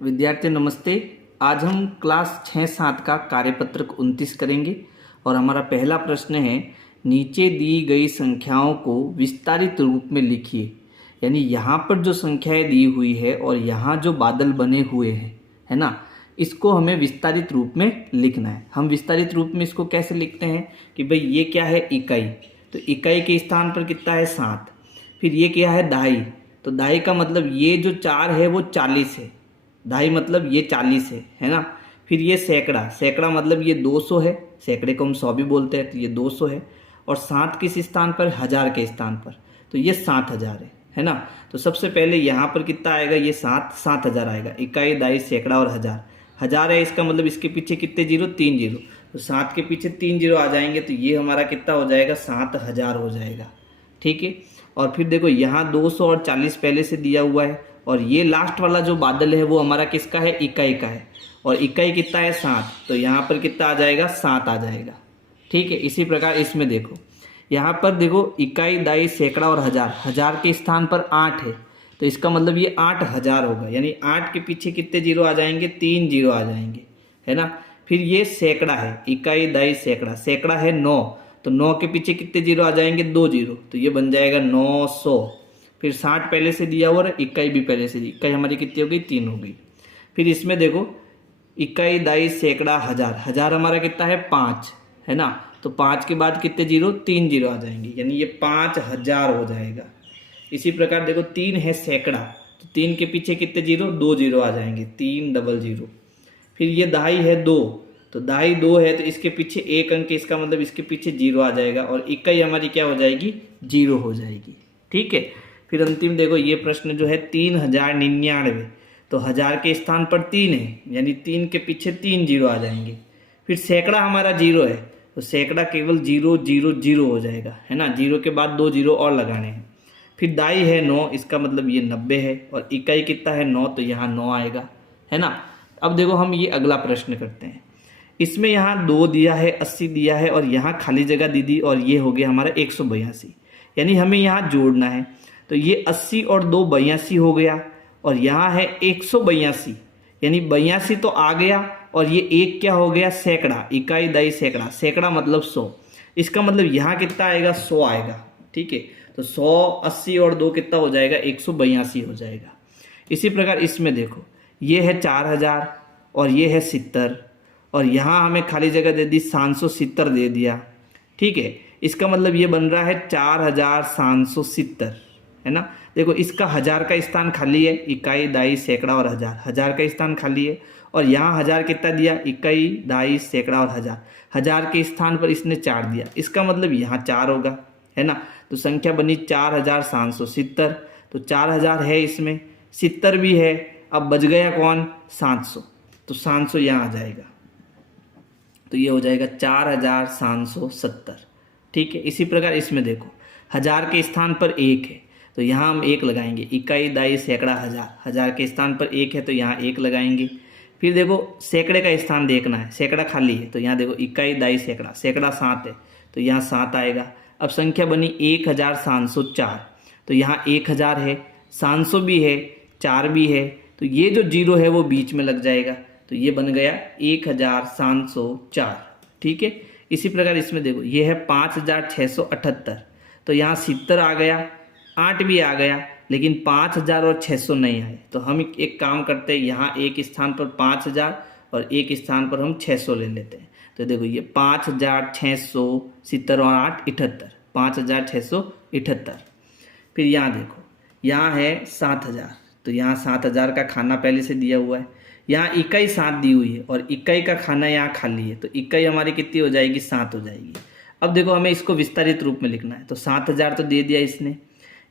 विद्यार्थियों नमस्ते। आज हम क्लास 6-7 का कार्यपत्रक 29 करेंगे और हमारा पहला प्रश्न है, नीचे दी गई संख्याओं को विस्तारित रूप में लिखिए। यानी यहाँ पर जो संख्याएं दी हुई है और यहाँ जो बादल बने हुए हैं, है ना, इसको हमें विस्तारित रूप में लिखना है। हम विस्तारित रूप में इसको कैसे लिखते हैं कि भाई ये क्या है, इकाई, तो इकाई के स्थान पर कितना है 7। फिर ये क्या है, दहाई, तो दहाई का मतलब ये जो 4 है वो 40 है, दहाई मतलब ये 40 है ना। फिर ये सैकड़ा, सैकड़ा मतलब ये 200 है, सैकड़े को हम 100 भी बोलते हैं, तो ये 200 है। और 7 किस स्थान पर, 1000 के स्थान पर, तो ये 7000 है ना। तो सबसे पहले यहाँ पर कितना आएगा, ये 7000 आएगा। इकाई, दहाई, सैकड़ा और हजार, हजार है, इसका मतलब इसके पीछे कितने जीरो, 3 जीरो, तो 7 के पीछे 3 जीरो आ जाएंगे, तो ये हमारा कितना हो जाएगा, 7000 हो जाएगा। ठीक है। और फिर देखो यहाँ 200 और 40 पहले से दिया हुआ है, और ये लास्ट वाला जो बादल है वो हमारा किसका है, इकाई का है, और इकाई कितना है 7, तो यहाँ पर कितना आ जाएगा, 7 आ जाएगा। ठीक है। इसी प्रकार इसमें देखो, यहाँ पर देखो इकाई, दाई, सैकड़ा और हजार, हजार के स्थान पर 8 है, तो इसका मतलब ये 8000 होगा। यानी 8 के पीछे कितने जीरो आ जाएंगे, 3 जीरो आ जाएंगे, है ना। फिर ये सैकड़ा है, इकाई, दाई, सैकड़ा, सैकड़ा है 9, तो 9 के पीछे कितने जीरो आ जाएंगे, 2 जीरो, तो ये बन जाएगा 900। फिर 60 पहले से दिया हुआ है, इकाई भी पहले से दी, इकाई हमारी कितनी हो गई, 3 हो गई। फिर इसमें देखो इकाई, दाई, सैकड़ा, हजार, हजार हमारा कितना है 5, है ना, तो 5 के बाद कितने जीरो, 3 जीरो आ जाएंगे, यानी ये 5000 हो जाएगा। इसी प्रकार देखो 3 है सैकड़ा, तो 3 के पीछे कितने जीरो, 2 जीरो आ जाएंगे, 3 डबल जीरो। फिर ये दहाई है 2, तो दहाई 2 है, तो इसके पीछे 1 अंक, इसका मतलब इसके पीछे जीरो आ जाएगा, और इकाई हमारी क्या हो जाएगी, जीरो हो जाएगी। ठीक है। फिर अंतिम देखो ये प्रश्न जो है 3099, तो हजार के स्थान पर 3 है, यानी 3 के पीछे 3 जीरो आ जाएंगे। फिर सैकड़ा हमारा जीरो है, तो सैकड़ा केवल 000 हो जाएगा, है ना, जीरो के बाद 2 जीरो और लगाने हैं। फिर दाई है 9, इसका मतलब ये 90 है, और इकाई कितना है 9, तो यहाँ 9 आएगा, है ना। अब देखो हम ये अगला प्रश्न करते हैं। इसमें यहाँ 2 दिया है, 80 दिया है, और यहाँ खाली जगह दी दी, और ये हो गया हमारा 182, यानी हमें यहाँ जोड़ना है। तो ये 80 और 2 82 हो गया, और यहाँ है 182, यानी 82 तो आ गया, और ये एक क्या हो गया, सैकड़ा, इकाई, दाई, सैकड़ा, सैकड़ा मतलब 100, इसका मतलब यहाँ कितना आएगा, 100 आएगा। ठीक है। तो 100, 80 और 2 कितना हो जाएगा, 182 हो जाएगा। इसी प्रकार इसमें देखो ये है 4000 और ये है 70, और यहाँ हमें खाली जगह दे दी, 770 दे दिया। ठीक है। इसका मतलब ये बन रहा है 4770, है ना। देखो इसका हजार का स्थान खाली है, इकाई, दाई, सैकड़ा और हजार, हजार का स्थान खाली है, और यहाँ हजार कितना दिया, इकाई, दाई, सैकड़ा और हजार, हजार के स्थान पर इसने 4 दिया, इसका मतलब यहाँ 4 होगा, है ना। तो संख्या बनी 4770, तो 4000 है इसमें, 70 भी है, अब बच गया कौन, 700, तो 700 यहाँ आ जाएगा, तो ये हो जाएगा 4770। ठीक है। इसी प्रकार इसमें देखो हजार के स्थान पर 1 है, तो यहाँ हम 1 लगाएंगे, इकाई, दाई, सैकड़ा, हजार, हजार के स्थान पर 1 है, तो यहाँ 1 लगाएंगे। फिर देखो सैकड़े का स्थान देखना है, सैकड़ा खाली है, तो यहाँ देखो इकाई, दाई, सैकड़ा, सैकड़ा 7 है, तो यहाँ 7 आएगा। अब संख्या बनी 1704, तो यहाँ 1000 है, 700 भी है, 4 भी है, तो ये जो जीरो है वो बीच में लग जाएगा, तो ये बन गया 1704। ठीक है। इसी प्रकार इसमें देखो ये है 5678, तो यहाँ 70 आ गया, 8 भी आ गया, लेकिन 5000 और 600 नहीं आए, तो हम एक काम करते हैं, यहाँ एक स्थान पर 5000 और एक स्थान पर हम 600 ले लेते हैं। तो देखो ये 5670 और 8 78, 5678। फिर यहाँ देखो यहाँ है 7000, तो यहाँ 7000 का खाना पहले से दिया हुआ है, यहाँ इकाई 7 दी हुई है, और इकाई का खाना यहाँ खाली है, तो इकाई हमारी कितनी हो जाएगी, 7 हो जाएगी। अब देखो हमें इसको विस्तारित रूप में लिखना है, तो 7000 तो दे दिया इसने,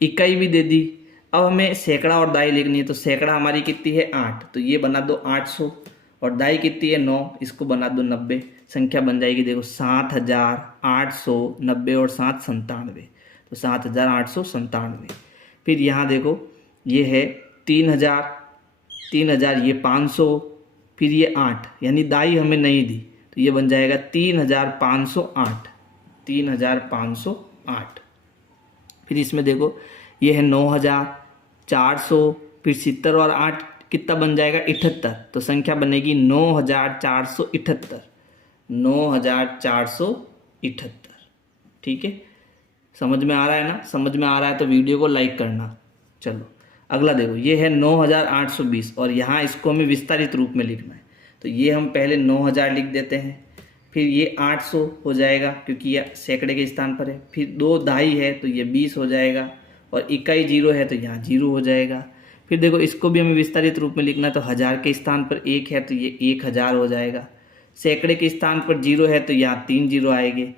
इकाई भी दे दी। अब हमें सैकड़ा और दाई लिखनी है, तो सैकड़ा हमारी कितनी है 8, तो ये बना दो 800, और दाई कितनी है 9, इसको बना दो 90, संख्या बन जाएगी देखो 7890 और 7 97, तो 7897। फिर यहाँ देखो ये है 3000, 3000, ये 500, फिर ये 8, यानी दाई हमें नहीं दी, तो ये बन जाएगा 3508, 3508। फिर इसमें देखो ये है 9400, फिर 70 और 8 कितना बन जाएगा 78, तो संख्या बनेगी 9478, 9478। ठीक है, समझ में आ रहा है ना? समझ में आ रहा है तो वीडियो को लाइक करना। चलो अगला देखो, ये है 9820 और यहाँ इसको हमें विस्तारित रूप में लिखना है। तो ये हम पहले 9000 लिख देते हैं, फिर ये 800 हो जाएगा क्योंकि ये सैकड़े के स्थान पर है, फिर 2 दहाई है तो ये 20 हो जाएगा, और इकाई 0 है तो यहाँ 0 हो जाएगा। फिर देखो इसको भी हमें विस्तारित रूप में लिखना है, तो हज़ार के स्थान पर 1 है तो ये 1000 हो जाएगा, सैकड़े के स्थान पर 0 है तो यहाँ 3 0 आएंगे,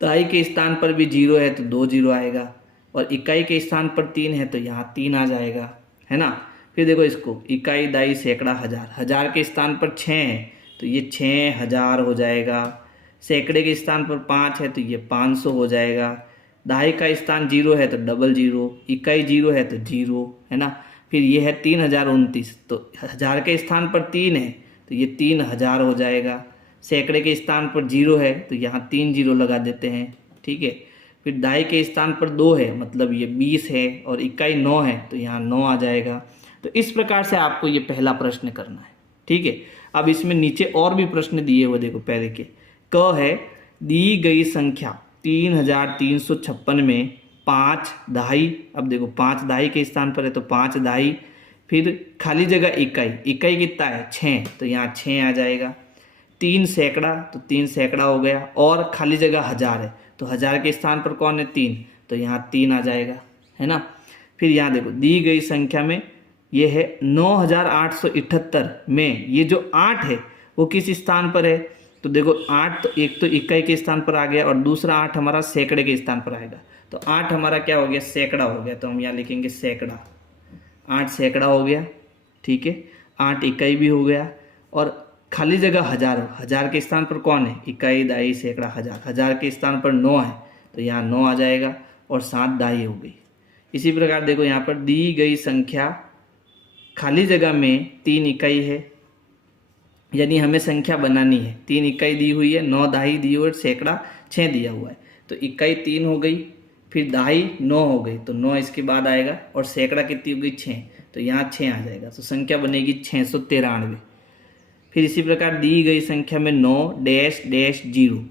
दहाई के स्थान पर भी 0 है तो 2 0 आएगा, और इकाई के स्थान पर 3 है तो यहाँ 3 आ जाएगा, है ना। फिर देखो इसको इकाई, दहाई, सैकड़ा, हज़ार, हज़ार के स्थान पर 6 है तो ये 6000 हो जाएगा, सैकड़े के स्थान पर 5 है तो ये 500 हो जाएगा, दहाई का स्थान 0 है तो 00, इकाई 0 है तो 0, है ना। फिर ये है 3029, तो हज़ार के स्थान पर 3 है तो ये 3000 हो जाएगा, सैकड़े के स्थान पर 0 है तो यहाँ 3 0 लगा देते हैं। ठीक है, फिर दहाई के स्थान पर 2 है मतलब ये 20 है, और इकाई 9 है तो यहाँ 9 आ जाएगा। तो इस प्रकार से आपको ये पहला प्रश्न करना है। ठीक है, अब इसमें नीचे और भी प्रश्न दिए हुए देखो, पहले के क है दी गई संख्या 3356 में 5 दहाई, अब देखो 5 दहाई के स्थान पर है तो 5 दहाई, फिर खाली जगह इकाई, इकाई कितना है 6 तो यहाँ 6 आ जाएगा, 3 सैकड़ा तो 3 सैकड़ा हो गया, और खाली जगह हज़ार है तो हज़ार के स्थान पर कौन है 3 तो यहाँ 3 आ जाएगा, है ना। फिर यहाँ देखो दी गई संख्या में ये है 9878 में ये जो 8 है वो किस स्थान पर है, तो देखो 8 तो एक तो इकाई के स्थान पर आ गया और दूसरा 8 हमारा सैकड़े के स्थान पर आएगा, तो 8 हमारा क्या हो गया सैकड़ा हो गया, तो हम यहाँ लिखेंगे सैकड़ा, 8 सैकड़ा हो गया। ठीक है, 8 इकाई भी हो गया, और खाली जगह हज़ार, हज़ार के स्थान पर कौन है इकाई, दहाई, सैकड़ा, हज़ार, हज़ार के स्थान पर 9 है तो यहाँ 9 आ जाएगा, और 7 दहाई हो गई। इसी प्रकार देखो यहाँ पर दी गई संख्या खाली जगह में 3 इकाई है, यानी हमें संख्या बनानी है, 3 इकाई दी हुई है, 9 दहाई दी हुई है, सैकड़ा 6 दिया हुआ है, तो इकाई 3 हो गई, फिर दहाई 9 हो गई तो 9 इसके बाद आएगा, और सैकड़ा कितनी हो गई 6, तो यहाँ 6 आ जाएगा, तो संख्या बनेगी 693। फिर इसी प्रकार दी गई संख्या में 9-0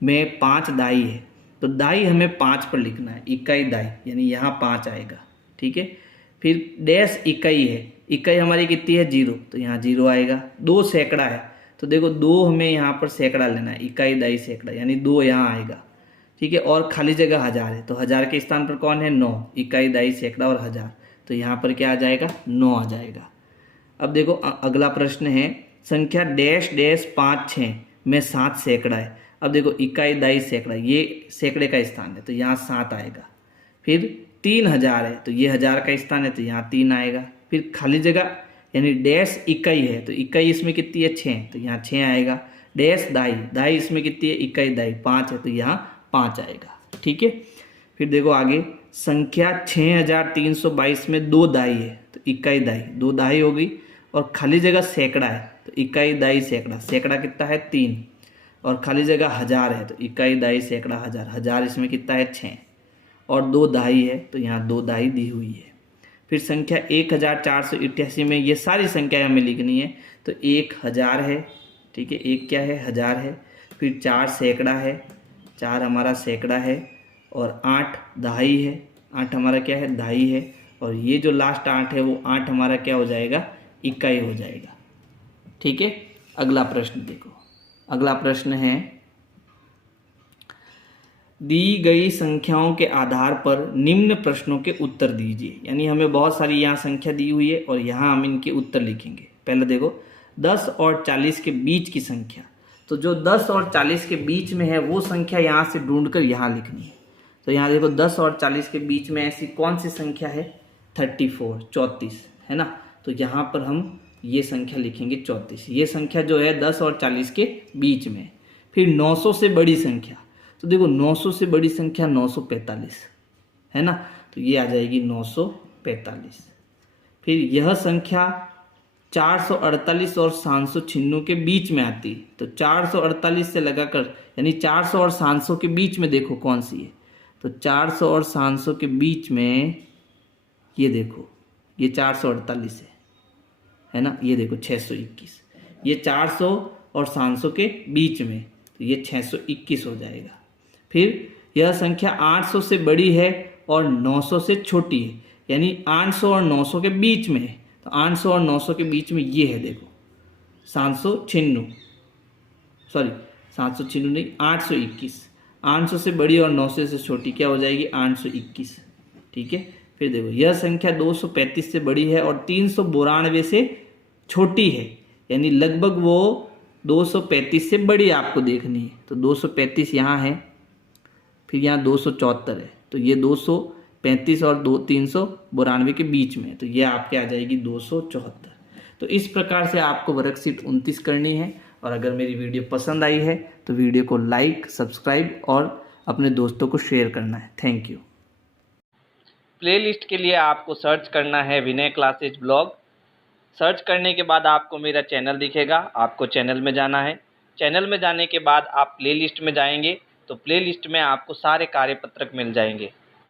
में 5 दहाई है, तो दहाई हमें 5 पर लिखना है, इकाई दहाई यानी यहाँ 5 आएगा। ठीक है, फिर डैश इकाई है, इकाई हमारी कितनी है 0 तो यहाँ 0 आएगा, 2 सैकड़ा है तो देखो 2 हमें यहाँ पर सैकड़ा लेना है, इकाई, दहाई, सैकड़ा यानी 2 यहाँ आएगा। ठीक है, और खाली जगह हज़ार है तो हज़ार के स्थान पर कौन है 9, इकाई, दहाई, सैकड़ा और हज़ार, तो यहाँ पर क्या आ जाएगा 9 आ जाएगा। अब देखो अगला प्रश्न है संख्या -5-6 में 7 सैकड़ा है, अब देखो इकाई, दहाई, सैकड़ा ये सैकड़े का स्थान है तो यहाँ 7 आएगा, फिर 3000 है तो ये हज़ार का स्थान है तो यहाँ 3 आएगा, फिर खाली जगह यानी डैश इकाई है तो इकाई इसमें कितनी है 6 तो यहाँ 6 आएगा, डैश दहाई, दहाई इसमें कितनी है इकाई, दहाई 5 है तो यहाँ 5 आएगा। ठीक है, फिर देखो आगे संख्या 6322 में 2 दहाई है तो इकाई, दहाई 2 दहाई हो गई, और खाली जगह सैकड़ा है तो इकाई, दहाई, सैकड़ा, सैकड़ा कितना है 3, और खाली जगह हज़ार है तो इकाई, दहाई, सैकड़ा, हज़ार, हज़ार इसमें कितना है 6, और 2 दहाई है तो यहाँ 2 दहाई दी हुई है। फिर संख्या 1488 में ये सारी संख्या हमें लिखनी है, तो 1000 है। ठीक है, एक क्या है हज़ार है, फिर 4 सैकड़ा है, 4 हमारा सैकड़ा है, और 8 दहाई है, 8 हमारा क्या है दहाई है, और ये जो लास्ट 8 है वो 8 हमारा क्या हो जाएगा इकाई हो जाएगा। ठीक है, अगला प्रश्न देखो, अगला प्रश्न है दी गई संख्याओं के आधार पर निम्न प्रश्नों के उत्तर दीजिए, यानी हमें बहुत सारी यहाँ संख्या दी हुई है और यहाँ हम इनके उत्तर लिखेंगे। पहले देखो 10 और 40 के बीच की संख्या, तो जो 10 और 40 के बीच में है वो संख्या यहाँ से ढूंढकर यहाँ लिखनी है। तो यहाँ देखो 10 और 40 के बीच में ऐसी कौन सी संख्या है 34 है ना, तो यहाँ पर हम ये संख्या लिखेंगे 34, ये संख्या जो है 10 और 40 के बीच में। फिर 900 से बड़ी संख्या, तो देखो 900 से बड़ी संख्या 945 है ना, तो ये आ जाएगी 945। फिर यह संख्या 448 और 796 के बीच में आती है, तो 448 से लगाकर यानी 400 और 700 के बीच में देखो कौन सी है, तो 400 और 700 के बीच में ये देखो ये 448 है, है ना। ये देखो 621, ये 400 और 700 के बीच में, तो ये 621 हो जाएगा। फिर यह संख्या 800 से बड़ी है और 900 से छोटी है, यानी 800 और 900 के बीच में है, तो 800 और 900 के बीच में ये है, देखो 796, सॉरी 796 नहीं, 821। 800 से बड़ी और 900 से छोटी क्या हो जाएगी, 821। ठीक है। फिर देखो यह संख्या 235 से बड़ी है और 392 से छोटी है, यानी लगभग वो 235 से बड़ी आपको देखनी है। तो 235 यहाँ है, फिर यहाँ 274 है, तो ये 235 और 392 के बीच में है, तो ये आपके आ जाएगी 274। तो इस प्रकार से आपको वर्कशीट 29 करनी है। और अगर मेरी वीडियो पसंद आई है तो वीडियो को लाइक, सब्सक्राइब और अपने दोस्तों को शेयर करना है। Thank you. प्लेलिस्ट के लिए आपको सर्च करना है विनय क्लासेज ब्लॉग। सर्च करने के बाद आपको मेरा चैनल दिखेगा, आपको चैनल में जाना है। चैनल में जाने के बाद आप प्लेलिस्ट में जाएंगे तो प्लेलिस्ट में आपको सारे कार्यपत्रक मिल जाएंगे।